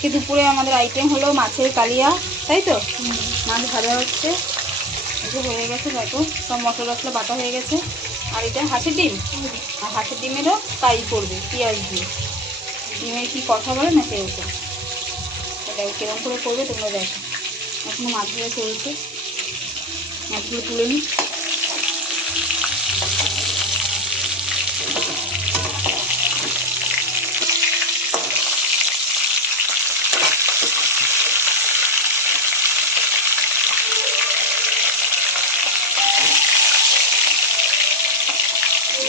আজকে দুপুরে আমাদের আইটেম হলো মাছের কালিয়া, তাই তো? মাছ ভাজা হচ্ছে, একটু হয়ে গেছে, দেখো সব মশলা টশলা বাটা হয়ে গেছে। আর এটা হাঁসের ডিম, আর হাঁসের ডিমেরও তাই করবে পেঁয়াজ দিয়ে। ডিমের কি কথা বলে না সেরকম, এটা কেরম করে করবে তোমরা দেখো। এখনো মাছ ভাজা চলছে, মাছগুলো তুলে নিই।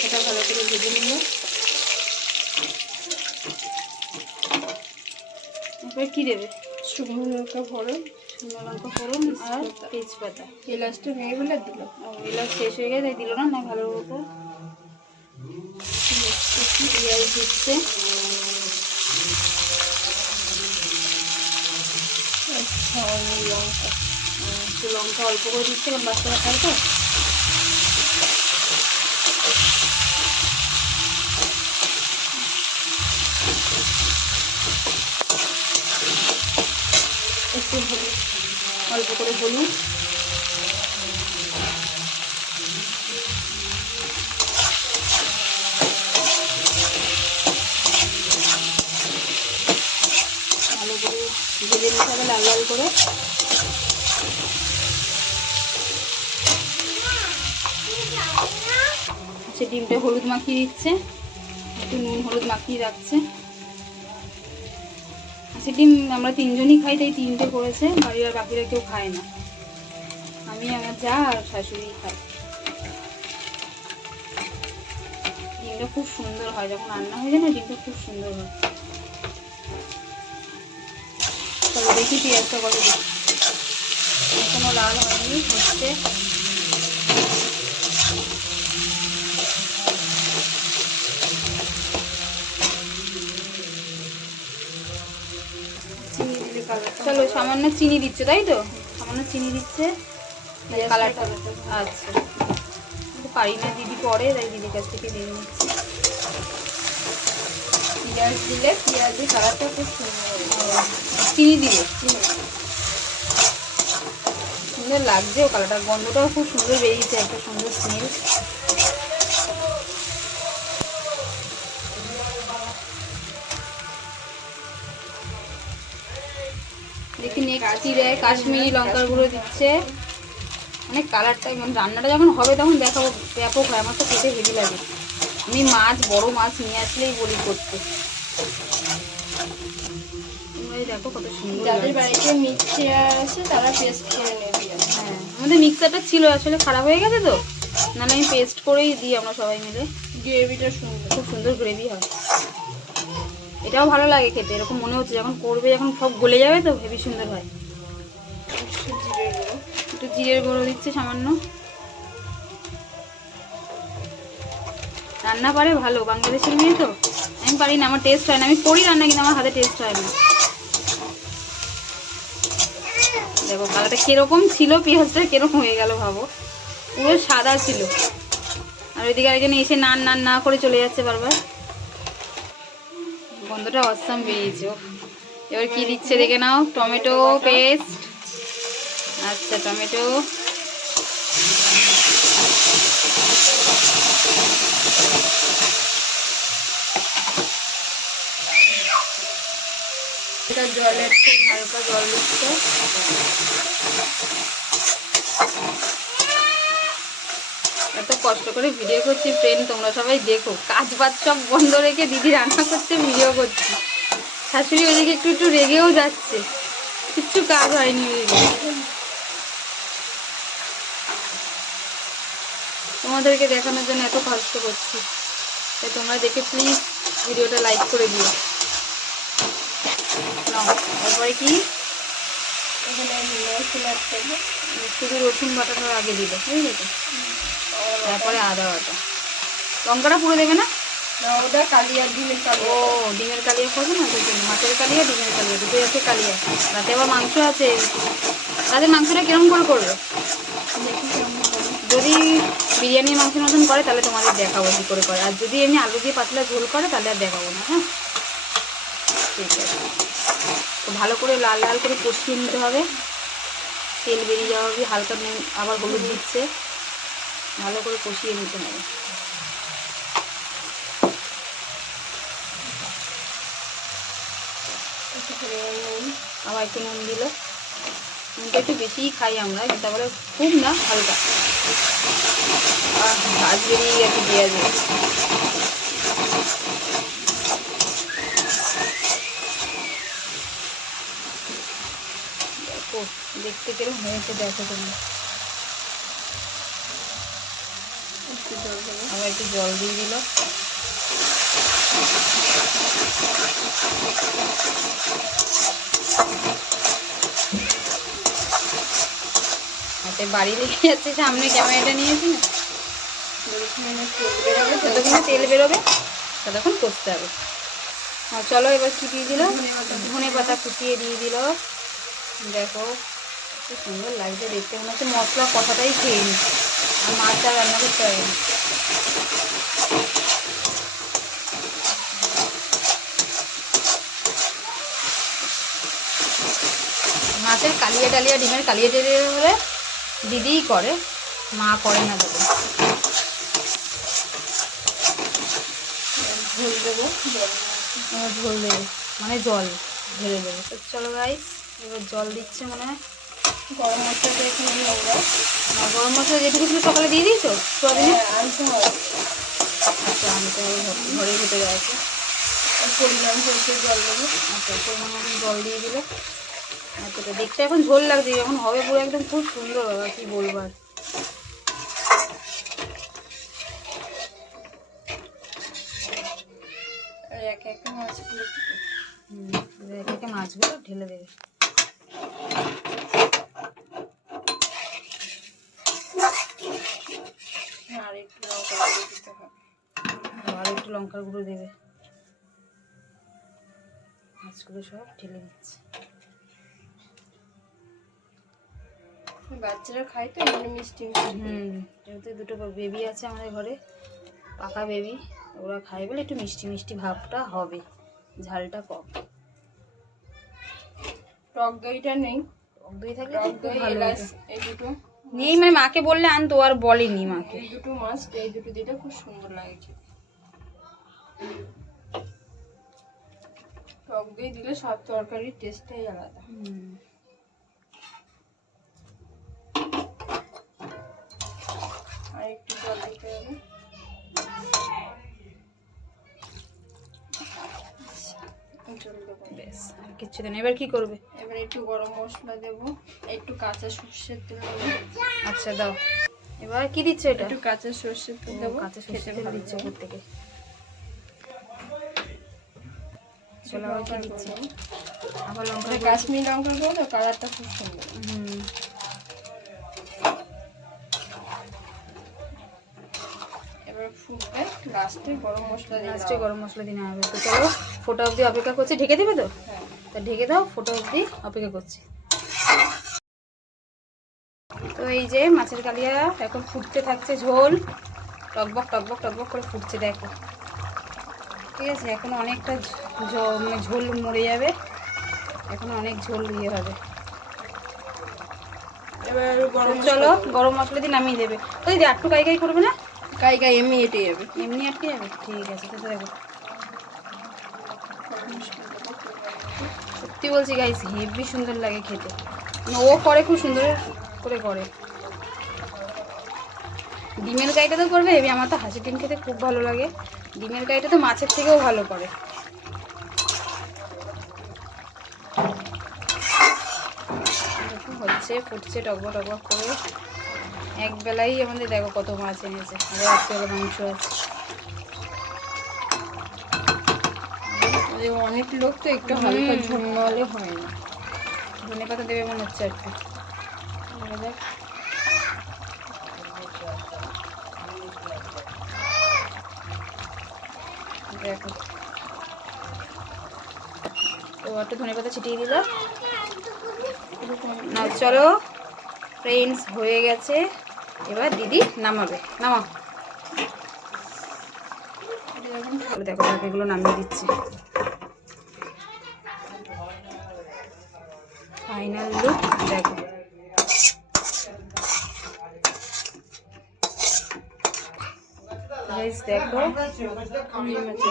সেটা ভালো করে ভেজে নিল। এরপরে কী দেবে? শুকনো লঙ্কা ফোড়ন, আর তেজপাতা। এলাচটা ভেঙে ফেলে দিল। এলাচ শেষ হয়ে গেছে, দিল না, না ভালো মতো পেঁয়াজ দিচ্ছে। লঙ্কা, একটু লঙ্কা অল্প করে দিচ্ছে, কারণ বাচ্চারা খায় তো। একটু হলুদ, অল্প করে হলুদ, ভালো করে ভেজে নিতে হবে লাল লাল করে। আচ্ছা, ডিমটা হলুদ মাখিয়ে দিচ্ছে, একটু নুন হলুদ মাখিয়ে রাখছে। আচ্ছা, ডিম আমরা তিনজনই খাই, তাই তিনটে করেছে, বাড়ির আর বাকিরা কেউ খায় না। আমি, আমার যা আর শাশুড়ি খাই। ডিমটা খুব সুন্দর হয়, যখন রান্না হয়ে যায় না ডিমটা খুব সুন্দর হয়। তবে দেখি পেঁয়াজটা কত দিই, এখনো লাল হয়নি, হচ্ছে। চিনি দিলে কালারটা চলো, সামান্য চিনি দিচ্ছে, তাই তো? সামান্য চিনি দিচ্ছে কালারটা। আচ্ছা, পারি না দিদি পরে, তাই দিদির কাছ থেকে দিয়ে নিচ্ছি। পেঁয়াজ দিলে পেঁয়াজের কালারটা খুব সুন্দর। চিনি দিলে সুন্দর লাগছে, কালারটার গন্ধটাও খুব সুন্দর বেরিয়েছে, একটা সুন্দর স্মেল। দেখি নেক্সট কি দেয়। কাশ্মীরি লঙ্কার গুঁড়ো দিচ্ছে, মানে কালারটা, মানে রান্নাটা যখন হবে তখন দেখাবো, ব্যাপক হয়। আমার তো খেতে হেভি লাগে। আমি মাছ, বড় মাছ নিয়ে আসলেই বলি করতে। তোমরাই দেখো কত সুন্দর যাদের লাগছে। বাড়িতে মিক্সার আছে তারা পেস্ট করে নেবে। হ্যাঁ, আমাদের মিক্সারটা ছিল, আসলে খারাপ হয়ে গেছে তো, নাহলে আমি পেস্ট করেই দিই আমরা সবাই মিলে। গ্রেভিটা সুন্দর, খুব সুন্দর গ্রেভি হয়। এটাও ভালো লাগে খেতে, এরকম মনে হচ্ছে যখন করবে, যখন সব গলে যাবে তো হেভি সুন্দর হয়। জিরের গুঁড়ো, একটু জিরের গুঁড়ো দিচ্ছে সামান্য। রান্না পারে ভালো, বাংলাদেশের মেয়ে তো। আমি পারি না, আমার টেস্ট হয় না। আমি করি রান্না, কিন্তু আমার হাতে টেস্ট হয় না। দেখো কালারটা কিরকম ছিল, পেঁয়াজটা কিরকম হয়ে গেল ভাবো, পুরো সাদা ছিল। আর ওইদিকে আরেকজন এসে নান নান না করে চলে যাচ্ছে বারবার। গন্ধটা অসাম বেরিয়েছে। এবার কি দিচ্ছে দেখে নাও। টমেটো পেস্ট, আচ্ছা টমেটো, এটা জলের হালকা জল দিচ্ছে। এত কষ্ট করে ভিডিও করছি ফ্রেন্ড, তোমরা সবাই দেখো। কাজ বাজ সব বন্ধ রেখে দিদি রান্না করছে, ভিডিও করছি। শাশুড়ি ওইদিকে একটু একটু রেগেও যাচ্ছে, কিচ্ছু কাজ হয়নি ওইদিকে। তোমাদেরকে দেখানোর জন্য এত কষ্ট করছি, তাই তোমরা দেখে প্লিজ ভিডিওটা লাইক করে দিও। তারপরে কি শুধু রসুন বাটাটা আগে দিল, বুঝলি তো? তারপরে আদা বাটা। লঙ্কাটা পুরো দেবে না? ওটা কালিয়া, ডিমের কালিয়া। ও, ডিমের কালিয়া করবে না? ওই জন্য মাছের কালিয়া, ডিমের কালিয়া দুটোই আছে কালিয়া। রাতে আবার মাংস আছে। রাতে মাংসটা কিরম করে করবে? যদি বিরিয়ানির মাংসের মতন করে তাহলে তোমাদের দেখাবো কী করে করে, আর যদি এমনি আলু দিয়ে পাতলা ঝোল করে তাহলে আর দেখাবো না। হ্যাঁ, ঠিক আছে, তো ভালো করে লাল লাল করে কষিয়ে নিতে হবে, তেল বেরিয়ে যাওয়া হবে, হালকা নুন আবার হলুদ দিচ্ছে, ভালো করে কষিয়ে নিতে হবে। আবার একটু নুন দিল, নুনটা একটু বেশিই খাই আমরা, কিন্তু তারপরে খুব না, হালকা। আর গাছ বেরিয়ে গেছে পেঁয়াজে। দেখো দেখতে কিরকম হয়েছে, দেখো তুমি। আবার একটু জল দিয়ে দিল। হাতে বাড়ি লেগে যাচ্ছে, সামনে ক্যামেরাটা নিয়েছি না, যতক্ষণ তেল বেরোবে ততক্ষণ করতে হবে। আর চলো এবার কি দিয়ে দিল, ধনে পাতা কুচিয়ে দিয়ে দিল। দেখো খুব সুন্দর লাগছে দেখতে, মনে হচ্ছে মশলা কষাটাই খেয়ে নি, আর মাছটা রান্না করতে হবে না। মাছের কালিয়া টালিয়া, ডিমের কালিয়া টালিয়া বলে দিদিই করে, মা করে না দাদা। ঝোল দেবো, ঝোল দেবে মানে জল ঢেলে দেবে। তো চলো গাইস, এবার জল দিচ্ছে মনে হয়। গরম মশলাটা এখানে নোংরা, গরম মশলা যেটুকু ছিল সকালে দিয়ে দিয়েছো সোয়াবিনে? আনতে হবে। আচ্ছা, আমি তো ঘরের ভিতরে আছে। পরিমাণ হয়েছে জল দেবো। আচ্ছা, পরিমাণ মতন জল দিয়ে দিলে। আচ্ছা, দেখতে এখন ঝোল লাগছে, যখন হবে পুরো একদম খুব সুন্দর হবে, কি বলবো আর। আর একে একে মাছগুলো একে একে মাছগুলো ঢেলে দেবে। আর একটু লঙ্কা গুঁড়ো দিতে হবে। আর একটু লঙ্কার গুঁড়ো দেবে। মাছগুলো সব ঢেলে দিচ্ছে। বাচ্চারা খায় তো এমনি মিষ্টি। যেহেতু দুটো বেবি আছে আমাদের ঘরে, পাকা বেবি, ওরা খায় বলে একটু মিষ্টি মিষ্টি ভাবটা হবে, ঝালটা কম। টক দইটা নেই, টক দই থাকলে টক খুব দই ভালো এলাচ হতো। এই দুটো নেই মানে মাকে বললে আনতো, আর বলেনি মাকে। এই দুটো মাছ, এই দুটো দিলে খুব সুন্দর লাগে খেতে। টক দই দিলে সব তরকারির টেস্টটাই আলাদা। আর একটু জল দিতে হবে। জল দেবো, বেশ, আর কিচ্ছু দেন। এবার কি করবে? এবার একটু গরম মশলা দেবো, একটু কাঁচা সর্ষের তেল দেবো। আচ্ছা দাও। এবার কি দিচ্ছ এটা? একটু কাঁচা সর্ষের তেল দেবো, কাঁচা খেতে সরষের তেল ভালো দিচ্ছ লাগে। উপর থেকে। চলো আবার কি দিচ্ছি? আবার লঙ্কা এটা কাশ্মীরি লঙ্কা গুঁড়ো তো, কালারটা খুব সুন্দর। এবার ফুটবে, লাস্টে গরম মশলা দিয়ে লাস্টে গরম মশলা দিনে হবে। তো চলো ফোটা অবধি অপেক্ষা করছি। ঢেকে দেবে তো? হ্যাঁ। তা ঢেকে দাও, ফোটা অবধি অপেক্ষা করছি। তো এই যে মাছের কালিয়া এখন ফুটতে থাকছে, ঝোল টকবক টকবক টকবক করে ফুটছে, দেখো। ঠিক আছে, এখন অনেকটা মানে ঝোল মরে যাবে, এখন অনেক ঝোল ইয়ে হবে। এবার গরম চলো গরম মশলা দিয়ে নামিয়ে দেবে। ওই যে একটু কাই কাই করবে না? গাই গাই এমনি এটে যাবে। এমনি আটকে যাবে, ঠিক আছে। তো দেখো, সত্যি বলছি গাইস, হেভি সুন্দর লাগে খেতে। মানে ও করে খুব সুন্দর করে করে। ডিমের গাইটা তো করবে হেভি, আমার তো হাঁসের ডিম খেতে খুব ভালো লাগে। ডিমের গাইটা তো মাছের থেকেও ভালো করে। হচ্ছে ফুটছে টকবক টকবক করে। এক বেলাই আমাদের দেখো কত মাছ এনেছে, আরও রাত্রেবেলা মাংস আছে। অনেক লোক তো, একটু হালকা ঝোল না হলে হয় না। ধনে পাতা দেবে মনে হচ্ছে আর কি। দেখো, তো একটু ধনে পাতা ছিটিয়ে দিল না। চলো ফ্রেন্ডস, হয়ে গেছে। এবার দিদি নামাবে, নামাও। দেখো এগুলো নামিয়ে দিচ্ছি। ফাইনাল লুক দেখো। গাইস দেখো,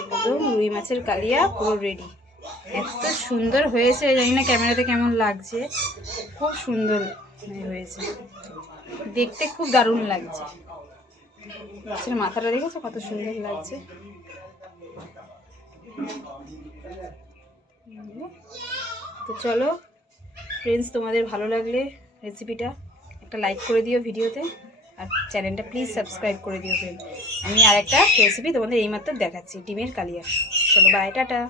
একদম রুই মাছের কালিয়া পুরো রেডি। এত সুন্দর হয়েছে, জানি না ক্যামেরাতে কেমন লাগছে, খুব সুন্দর হয়েছে, দেখতে খুব দারুণ লাগছে। মাছের মাথাটা দেখেছো কত সুন্দর লাগছে। তো চলো ফ্রেন্ডস, তোমাদের ভালো লাগলে রেসিপিটা একটা লাইক করে দিও ভিডিওতে, আর চ্যানেলটা প্লিজ সাবস্ক্রাইব করে দিও ফ্রেন্ড। আমি আর একটা রেসিপি তোমাদের এইমাত্র দেখাচ্ছি, ডিমের কালিয়া। চলো বাই, টাটা।